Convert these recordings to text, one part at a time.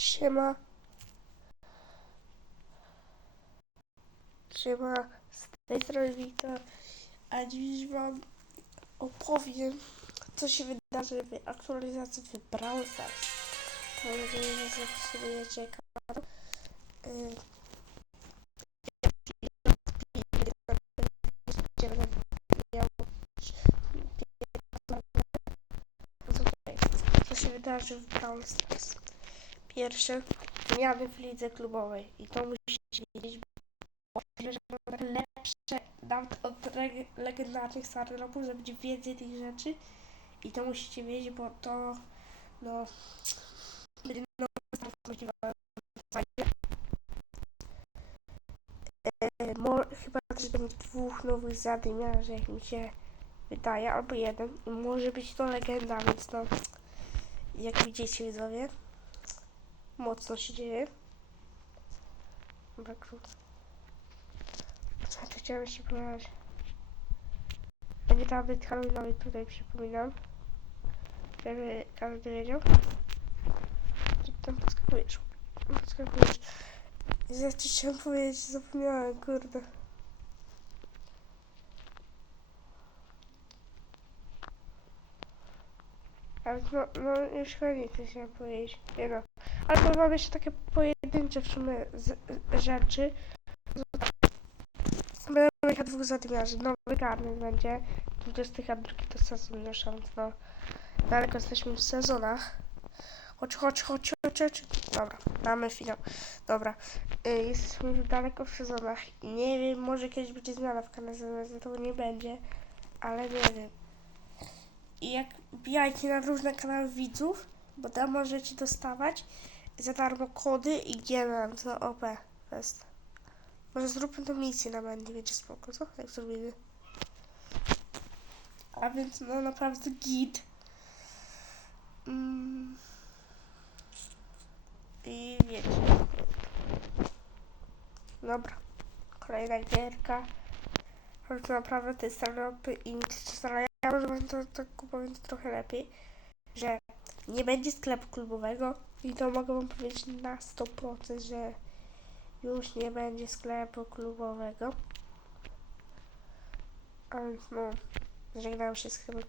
Siema. Siema, z tej strony Wiktor, a dziś wam opowiem, co się wydarzy w aktualizacji w Brawl Stars. Mam nadzieję, że zaobserwujecie kanał. Y, Co się wydarzy w Brawl Stars? Pierwsze, zmiany w lidze klubowej. I to musicie wiedzieć, bo będą lepsze nawet od legendarnych starterów, że będzie więcej tych rzeczy. I to musicie wiedzieć, bo to no będzie. E, mo- chyba też będzie dwóch nowych zadymiarzy, jak mi się wydaje, albo jeden. I może być to legenda, więc no jak widzicie widzowie mocno się dzieje. Dobra, krótko. Co chciałem się powiedzieć? Będzie tam być Halloweenowy tutaj przypominam. Żeby każdy wiedział. Gdzie tam podskakujesz? Podskakujesz. Ja ci chciałem powiedzieć, zapomniałem, kurde. No, no już chyba nic nie chciałem powiedzieć. Nie no. Ale to mam jeszcze takie pojedyncze w sumie z, rzeczy. Będę mieć dwóch zadymiarzy. Nowy garnek będzie. 20 a drugi to sezon już, więc no. Daleko jesteśmy w sezonach. Chodź, chodź, chodź, chodź, chodź. Dobra, mamy finał. Dobra. Y, jesteśmy już daleko w sezonach nie wiem, może kiedyś będzie zmiana w kanale, to nie będzie. Ale nie wiem. I jak wbijajcie na różne kanały widzów, bo tam możecie dostawać za darmo kody i GMM, to OP Fest. Może zróbmy tą misję na Mandy, będzie spoko, co? Jak zrobimy. A więc no naprawdę git. Mm. I wiecie. Dobra. Kolejna gierka. Ale to naprawdę te startupy i stara. Ja może to tak powiem to trochę lepiej, że nie będzie sklepu klubowego i to mogę wam powiedzieć na 100%, że już nie będzie sklepu klubowego. Ale no, żegnam się z sklepem.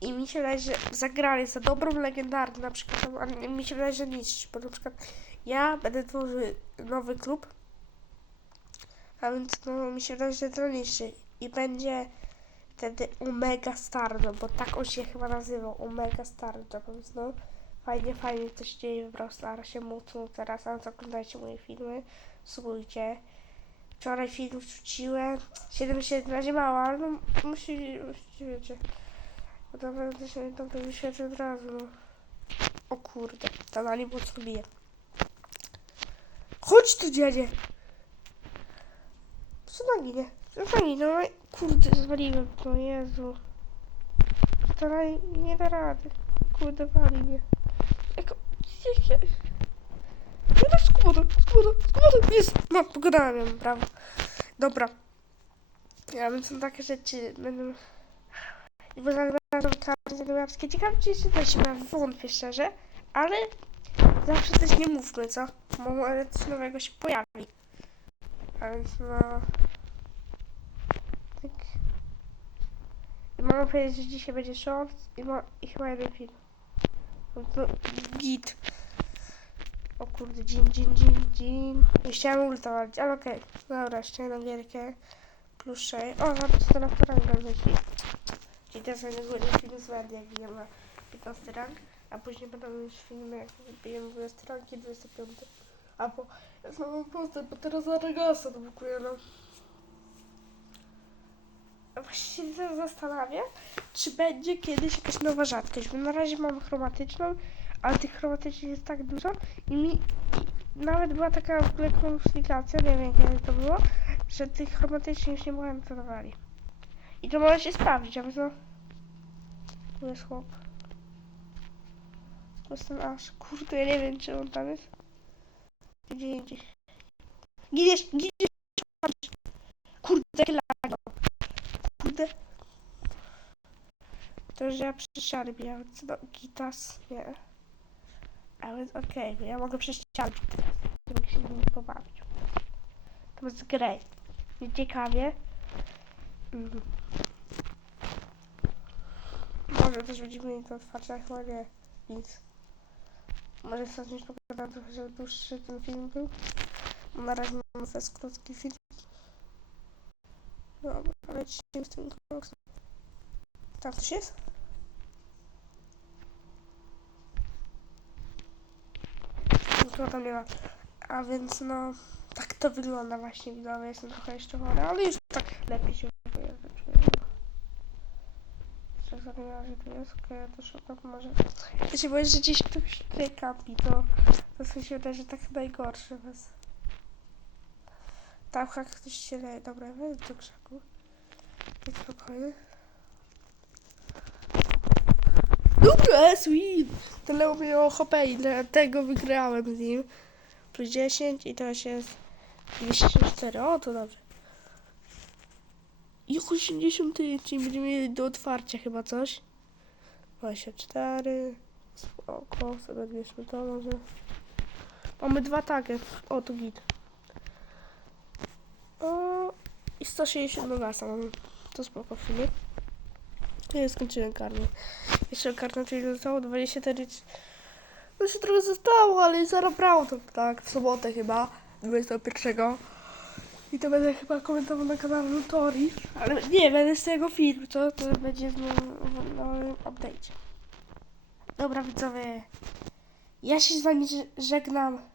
I mi się wydaje, że zagrali za dobrą legendarną na przykład, a mi się wydaje, że nic, bo na przykład ja będę tworzył nowy klub, a więc no mi się wydaje, że to niszczy i będzie wtedy Omega Stardo, bo tak on się chyba nazywał, Omega Stardo, więc no fajnie, fajnie coś dzieje w Brawl Starsie, mocno teraz, a więc oglądajcie moje filmy, słuchajcie. Wczoraj film wrzuciłem, 7 się na razie mało, ale no musi, musi wiecie, bo będę się to wyświetlę od razu, no. O kurde, ta na nim mocno bije. Chodź tu dziadzie! Co na ginie? Co ginie? No kurde, zwaliłem to, Jezu. Na, nie da rady. Kurde, wali mnie. Jak... jak- jak- Nie da skubodu, skubodu, skubodu, jest! No, pogadałem brawo. Dobra. Ja więc są takie rzeczy, będą... I bo zaraz będą karty zagrywackie. Ciekawe, czy jeszcze coś ma wątpię szczerze, ale zawsze coś nie mówmy, co? Może coś nowego się pojawi. A więc no... Tak. I mogę powiedzieć, że dzisiaj będzie short i, ma, i chyba jeden film. No git. O kurde, dzień, dzień, dzień, dzień. Chciałem ultować, ale okej. Dobra, jeszcze jedną gierkę. Plus 6. O, zaraz to na rank leci. Czyli też będę główny film z Wendy, jak nie ma 15 rank. A później będą już filmy, jak wybijemy 20 rank i 25. A po... Ja znowu postęp, bo teraz za regasa to bukuję, no. Właściwie się zastanawiam, czy będzie kiedyś jakaś nowa rzadkość, bo na razie mam chromatyczną, ale tych chromatycznych jest tak dużo i mi i nawet była taka w ogóle konfiguracja, nie wiem kiedy to było, że tych chromatycznych już nie dodawali. I to może się sprawdzić, a no... Tu jest chłop. Tu jest ten aż. Kurde, ja nie wiem, czy on tam jest. Gdzie indziej. Giniesz, giniesz! Kurde, jakie lago. Kurde. To, że ja przy białem. Co do gitas? Nie. A więc okej, ja mogę prześciąć. Mogę się z nim pobawić. To jest great. Ciekawie. Mhm. Może też będziemy mieli to otwarcie, ale chyba nie. Nic. Może już pogadam trochę, żeby dłuższy ten film był. Na razie mam fest krótki film. Dobra, lecimy z tym koksem. Tam coś jest? Nikogo tam nie ma. A więc no, tak to wygląda właśnie widzowie. Jestem trochę jeszcze chory, ale już tak lepiej się czuję. że czuję. Czy za razie tu jest? Okej, to szukam może. Ja się boję, że gdzieś ktoś tutaj kampi, to, to w sensie wydaje, że tak najgorsze was. Tam jak ktoś się leje. Dobra, ja wejdę do krzaku. Jest spokojny. Dobra, sweet! Tyle miało HP i dlatego wygrałem z nim. Plus 10 i teraz jest 204. O, to dobrze. I 80 czyli będziemy mieli do otwarcia chyba coś. 24. Spoko, sobie odbierzmy to może. Mamy dwa takie. O, tu git. O, i 160 do mamy. To spoko w sumie. Ja skończyłem karmę. Jeszcze kartę, czyli zostało 24. No się trochę zostało, ale zaraz to tak, w sobotę chyba, 21. I to będę chyba komentował na kanale Notori, ale nie, będę z tego filmu, co? To będzie w nowym, nowym update'cie. Dobra widzowie, ja się z wami żegnam.